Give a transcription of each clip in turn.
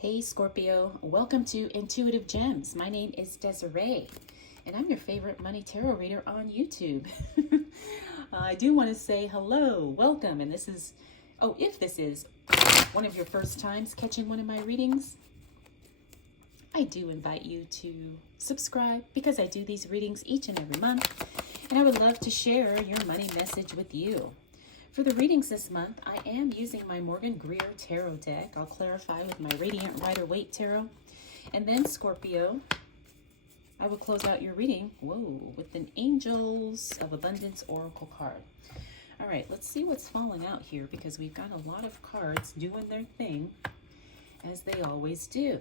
Hey Scorpio, welcome to Intuitive Gems. My name is Desiree, and I'm your favorite money tarot reader on YouTube. I do want to say hello, welcome, and if this is one of your first times catching one of my readings, I do invite you to subscribe because I do these readings each and every month, and I would love to share your money message with you. For the readings this month, I am using my Morgan Greer Tarot deck. I'll clarify with my Radiant Rider-Waite Tarot. And then, Scorpio, I will close out your reading, with an Angels of Abundance Oracle card. All right, let's see what's falling out here because we've got a lot of cards doing their thing, as they always do.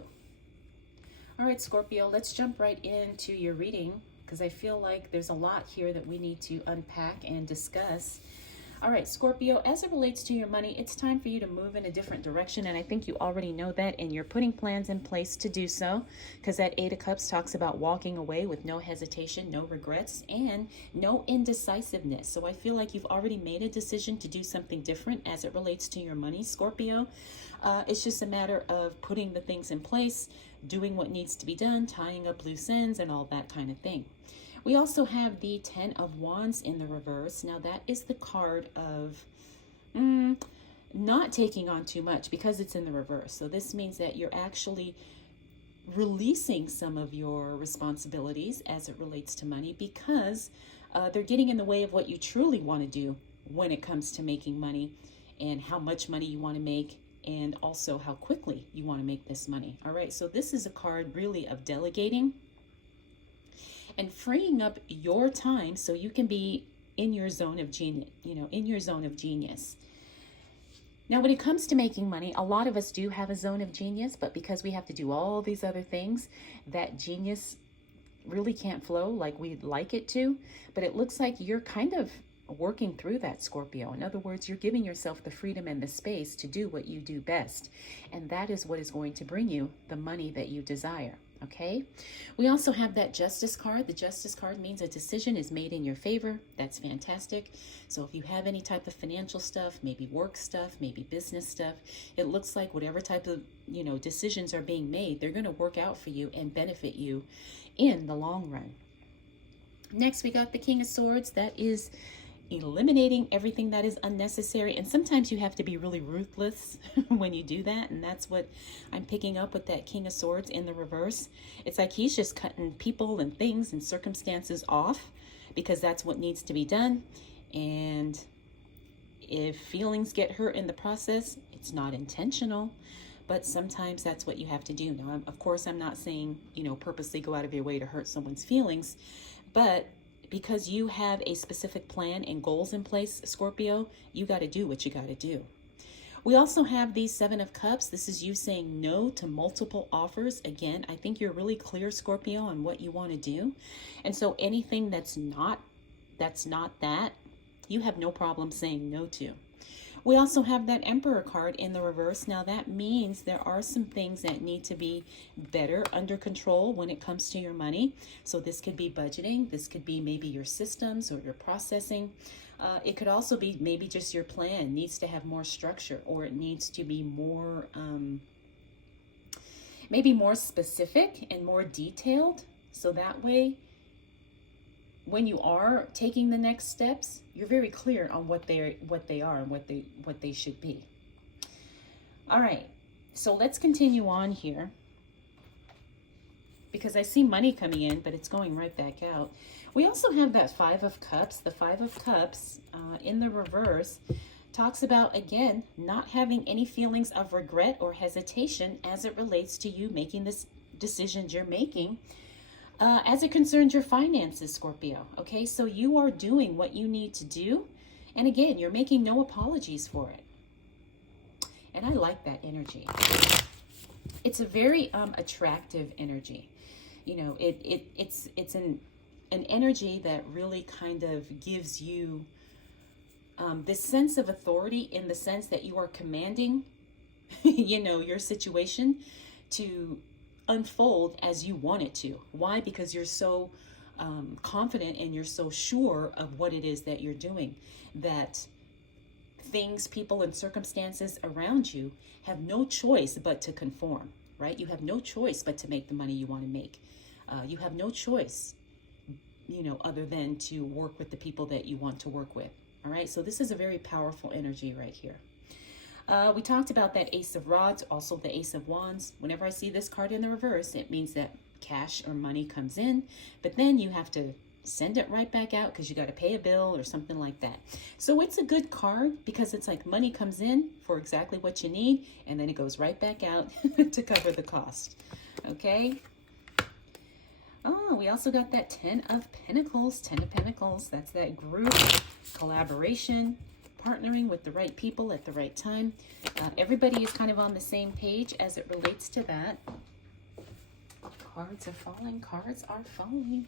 All right, Scorpio, let's jump right into your reading because I feel like there's a lot here that we need to unpack and discuss. All right, Scorpio, as it relates to your money, it's time for you to move in a different direction. And I think you already know that, and you're putting plans in place to do so, because that Eight of Cups talks about walking away with no hesitation, no regrets, and no indecisiveness. So I feel like you've already made a decision to do something different as it relates to your money, Scorpio. It's just a matter of putting the things in place, doing what needs to be done, tying up loose ends, and all that kind of thing. We also have the Ten of Wands in the reverse. Now that is the card of not taking on too much because it's in the reverse. So this means that you're actually releasing some of your responsibilities as it relates to money because they're getting in the way of what you truly want to do when it comes to making money and how much money you want to make and also how quickly you want to make this money. All right, so this is a card really of delegating and freeing up your time so you can be in your zone of genius, Now, when it comes to making money, a lot of us do have a zone of genius, but because we have to do all these other things, that genius really can't flow like we'd like it to. But it looks like you're kind of working through that, Scorpio. In other words, you're giving yourself the freedom and the space to do what you do best. And that is what is going to bring you the money that you desire. Okay, we also have that Justice card. The Justice card means a decision is made in your favor. That's fantastic. So if you have any type of financial stuff, maybe work stuff, maybe business stuff, it looks like whatever type of, decisions are being made, they're going to work out for you and benefit you in the long run. Next, we got the King of Swords. That is eliminating everything that is unnecessary, and sometimes you have to be really ruthless when you do that, and that's what I'm picking up with that King of Swords in the reverse. It's like he's just cutting people and things and circumstances off because that's what needs to be done, and if feelings get hurt in the process, it's not intentional, but sometimes that's what you have to do. Now, of course, I'm not saying, purposely go out of your way to hurt someone's feelings, but because you have a specific plan and goals in place, Scorpio, you got to do what you got to do. We also have the Seven of Cups. This is you saying no to multiple offers. Again, I think you're really clear, Scorpio, on what you want to do. And so anything that's not that, you have no problem saying no to. We also have that Emperor card in the reverse. Now that means there are some things that need to be better under control when it comes to your money. So this could be budgeting. This could be maybe your systems or your processing. It could also be maybe just your plan needs to have more structure, or it needs to be more, maybe more specific and more detailed. So that way, when you are taking the next steps, you're very clear on what they are and what they should be. All right, so let's continue on here because I see money coming in, but it's going right back out. We also have that Five of Cups. The Five of Cups in the reverse talks about, again, not having any feelings of regret or hesitation as it relates to you making this decisions you're making. As it concerns your finances, Scorpio, okay? So you are doing what you need to do. And again, you're making no apologies for it. And I like that energy. It's a very attractive energy. It's an energy that really kind of gives you this sense of authority in the sense that you are commanding, your situation to unfold as you want it to. Why? Because you're so confident and you're so sure of what it is that you're doing, that things, people, and circumstances around you have no choice but to conform. right? You have no choice but to make the money you want to make. You have no choice, other than to work with the people that you want to work with. All right, so this is a very powerful energy right here. We talked about that Ace of Rods, also the Ace of Wands. Whenever I see this card in the reverse, it means that cash or money comes in, but then you have to send it right back out because you got to pay a bill or something like that. So it's a good card because it's like money comes in for exactly what you need, and then it goes right back out to cover the cost. Okay. Oh, we also got that 10 of Pentacles. 10 of Pentacles, that's that group, collaboration, partnering with the right people at the right time. Everybody is kind of on the same page as it relates to that. Cards are falling. Cards are falling.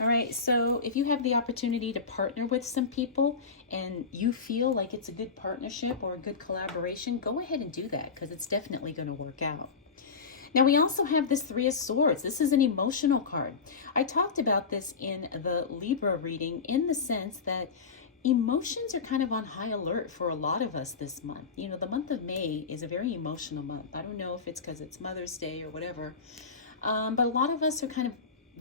All right, so if you have the opportunity to partner with some people and you feel like it's a good partnership or a good collaboration, go ahead and do that because it's definitely going to work out. Now, we also have this Three of Swords. This is an emotional card. I talked about this in the Libra reading in the sense that emotions are kind of on high alert for a lot of us this month. The month of May is a very emotional month. I don't know if it's because it's Mother's Day or whatever, but a lot of us are kind of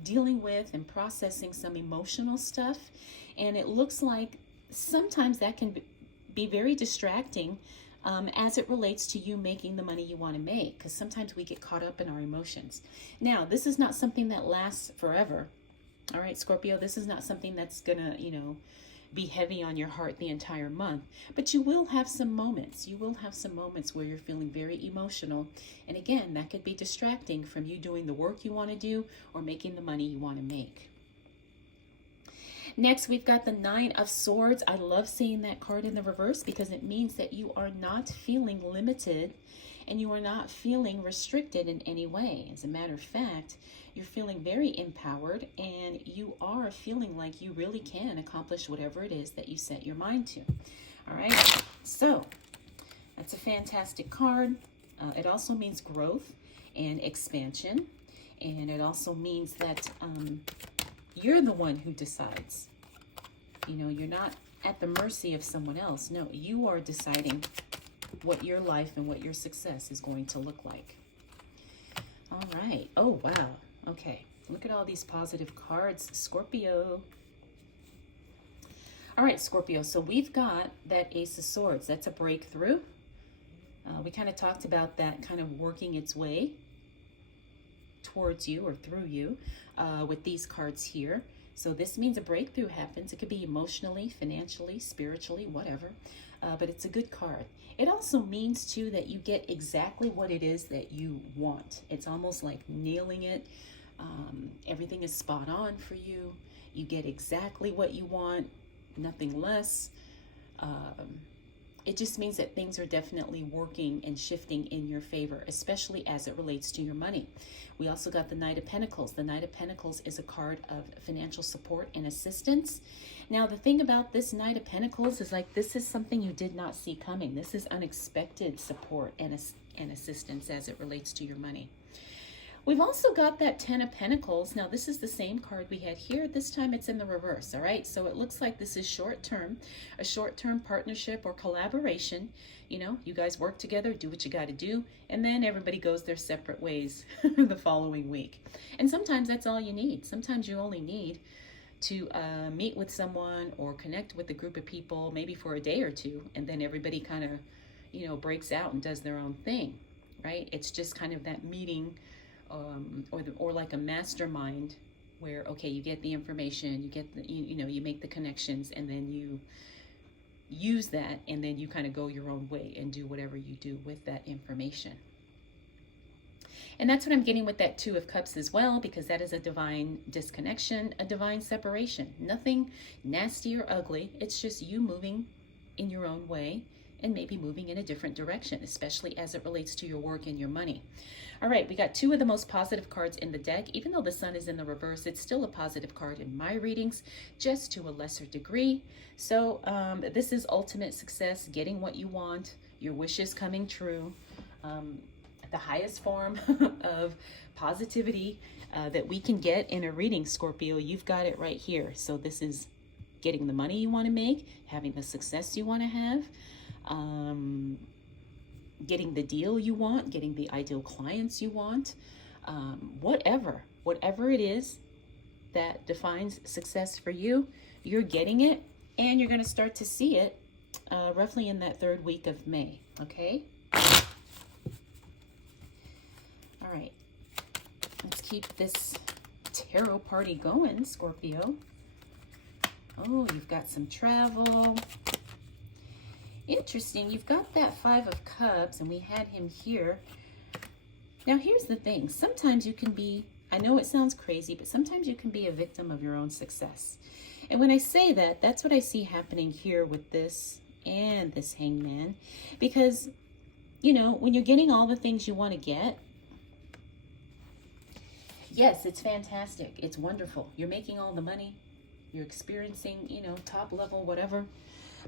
dealing with and processing some emotional stuff, and it looks like sometimes that can be very distracting as it relates to you making the money you want to make, because sometimes we get caught up in our emotions. Now, this is not something that lasts forever. All right, Scorpio, this is not something that's gonna, be heavy on your heart the entire month, but you will have some moments. You will have some moments where you're feeling very emotional. And again, that could be distracting from you doing the work you want to do or making the money you want to make. Next, we've got the Nine of Swords. I love seeing that card in the reverse because it means that you are not feeling limited and you are not feeling restricted in any way. As a matter of fact, you're feeling very empowered and you are feeling like you really can accomplish whatever it is that you set your mind to. All right, so that's a fantastic card. It also means growth and expansion, and it also means that you're the one who decides. You're not at the mercy of someone else. No, you are deciding what your life and what your success is going to look like. All right. Oh, wow. Okay. Look at all these positive cards, Scorpio. All right, Scorpio. So we've got that Ace of Swords. That's a breakthrough. We kind of talked about that kind of working its way towards you or through you with these cards here. So this means a breakthrough happens. It could be emotionally, financially, spiritually, whatever. But it's a good card. It also means, too, that you get exactly what it is that you want. It's almost like nailing it. Everything is spot on for you. You get exactly what you want, nothing less. It just means that things are definitely working and shifting in your favor, especially as it relates to your money. We also got the Knight of Pentacles. The Knight of Pentacles is a card of financial support and assistance. Now, the thing about this Knight of Pentacles is like this is something you did not see coming. This is unexpected support and assistance as it relates to your money. We've also got that 10 of Pentacles. Now, this is the same card we had here. This time it's in the reverse, all right? So it looks like this is short-term, a short-term partnership or collaboration. You guys work together, do what you got to do, and then everybody goes their separate ways the following week. And sometimes that's all you need. Sometimes you only need to meet with someone or connect with a group of people, maybe for a day or two, and then everybody kind of, breaks out and does their own thing, right? It's just kind of that meeting or like a mastermind where, okay, you get the information, you get you make the connections, and then you use that, and then you kind of go your own way and do whatever you do with that information. And that's what I'm getting with that Two of Cups as well, because that is a divine disconnection, a divine separation. Nothing nasty or ugly. It's just you moving in your own way and maybe moving in a different direction, especially as it relates to your work and your money. All right, we got two of the most positive cards in the deck. Even though the Sun is in the reverse, it's still a positive card in my readings, just to a lesser degree. So this is ultimate success, getting what you want, your wishes coming true, the highest form of positivity that we can get in a reading, Scorpio. You've got it right here. So this is getting the money you want to make, having the success you want to have, getting the deal you want, getting the ideal clients you want, whatever it is that defines success for you, you're getting it, and you're going to start to see it roughly in that third week of May, okay? All right, let's keep this tarot party going, Scorpio. Oh, you've got some travel. Interesting, you've got that Five of Cups, and we had him here. Now, here's the thing. Sometimes you can be, I know it sounds crazy, but sometimes you can be a victim of your own success. And when I say that, that's what I see happening here with this and this Hangman. Because, you know, when you're getting all the things you want to get, yes, it's fantastic. It's wonderful. You're making all the money. You're experiencing, you know, top level, whatever.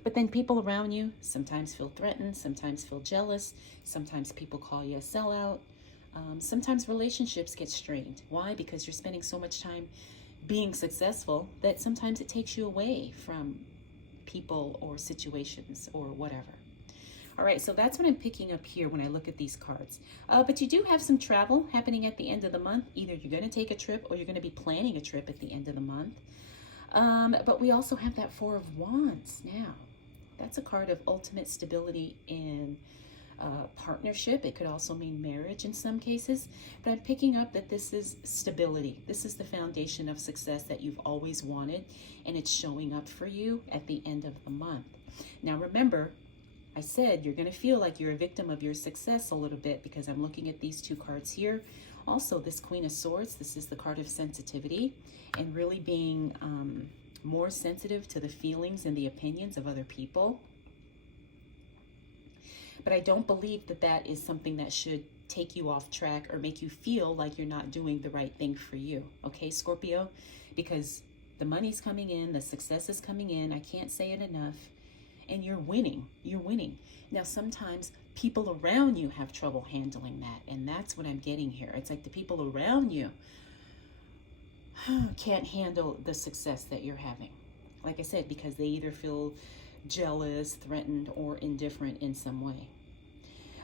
But then people around you sometimes feel threatened, sometimes feel jealous, sometimes people call you a sellout. Sometimes relationships get strained. Why? Because you're spending so much time being successful that sometimes it takes you away from people or situations or whatever. All right, so that's what I'm picking up here when I look at these cards. But you do have some travel happening at the end of the month. Either you're going to take a trip or you're going to be planning a trip at the end of the month. But we also have that Four of Wands now. That's a card of ultimate stability in partnership. It could also mean marriage in some cases. But I'm picking up that this is stability. This is the foundation of success that you've always wanted, and it's showing up for you at the end of the month. Now remember, I said you're going to feel like you're a victim of your success a little bit because I'm looking at these two cards here. Also, this Queen of Swords, this is the card of sensitivity and really being more sensitive to the feelings and the opinions of other people. But I don't believe that that is something that should take you off track or make you feel like you're not doing the right thing for you. Okay, Scorpio? Because the money's coming in, the success is coming in. I can't say it enough. And you're winning. You're winning. Now, sometimes people around you have trouble handling that. And that's what I'm getting here. It's like the people around you can't handle the success that you're having. Like I said, because they either feel jealous, threatened, or indifferent in some way.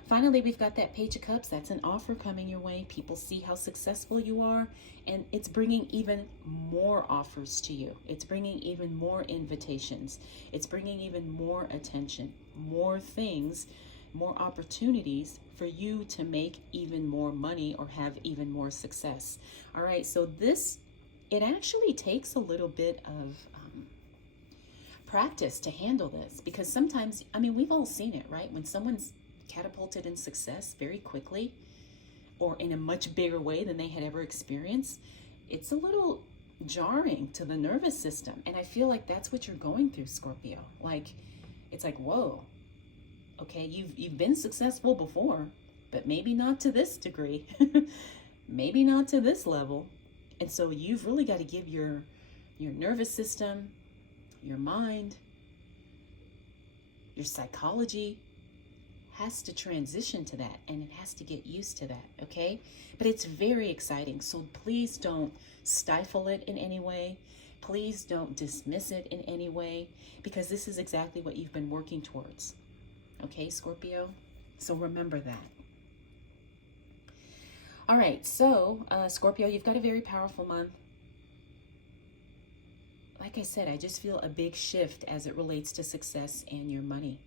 Finally, we've got that Page of Cups. That's an offer coming your way. People see how successful you are, and it's bringing even more offers to you. It's bringing even more invitations. It's bringing even more attention, more things, more opportunities for you to make even more money or have even more success. All right, so this, it actually takes a little bit of practice to handle this, because sometimes, I mean, we've all seen it, right? When someone's catapulted in success very quickly or in a much bigger way than they had ever experienced, it's a little jarring to the nervous system. And I feel like that's what you're going through, Scorpio. Like, it's like, whoa, okay, you've been successful before, but maybe not to this degree, maybe not to this level. And so you've really got to give your nervous system, your mind, your psychology has to transition to that, and it has to get used to that, okay? But it's very exciting, so please don't stifle it in any way. Please don't dismiss it in any way, because this is exactly what you've been working towards, okay, Scorpio? So remember that. All right, so Scorpio, you've got a very powerful month. Like I said, I just feel a big shift as it relates to success and your money.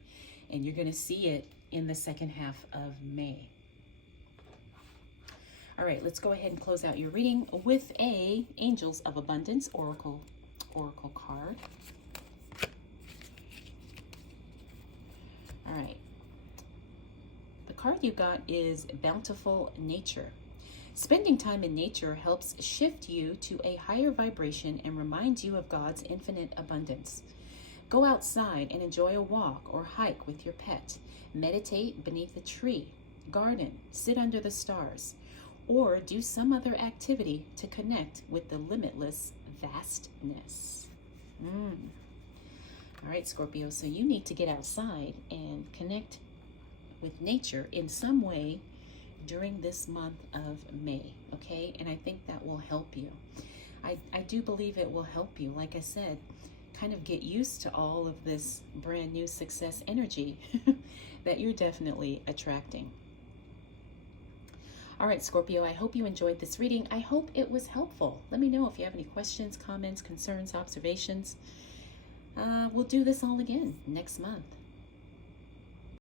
And you're going to see it in the second half of May. All right, let's go ahead and close out your reading with a Angels of Abundance Oracle card. All right. The card you got is Bountiful Nature. Spending time in nature helps shift you to a higher vibration and reminds you of God's infinite abundance. Go outside and enjoy a walk or hike with your pet. Meditate beneath a tree, garden, sit under the stars, or do some other activity to connect with the limitless vastness. All right, Scorpio, so you need to get outside and connect with nature in some way during this month of May, okay? And I think that will help you. I do believe it will help you, like I said, kind of get used to all of this brand new success energy that you're definitely attracting. All right, Scorpio, I hope you enjoyed this reading. I hope it was helpful. Let me know if you have any questions, comments, concerns, observations. We'll do this all again next month.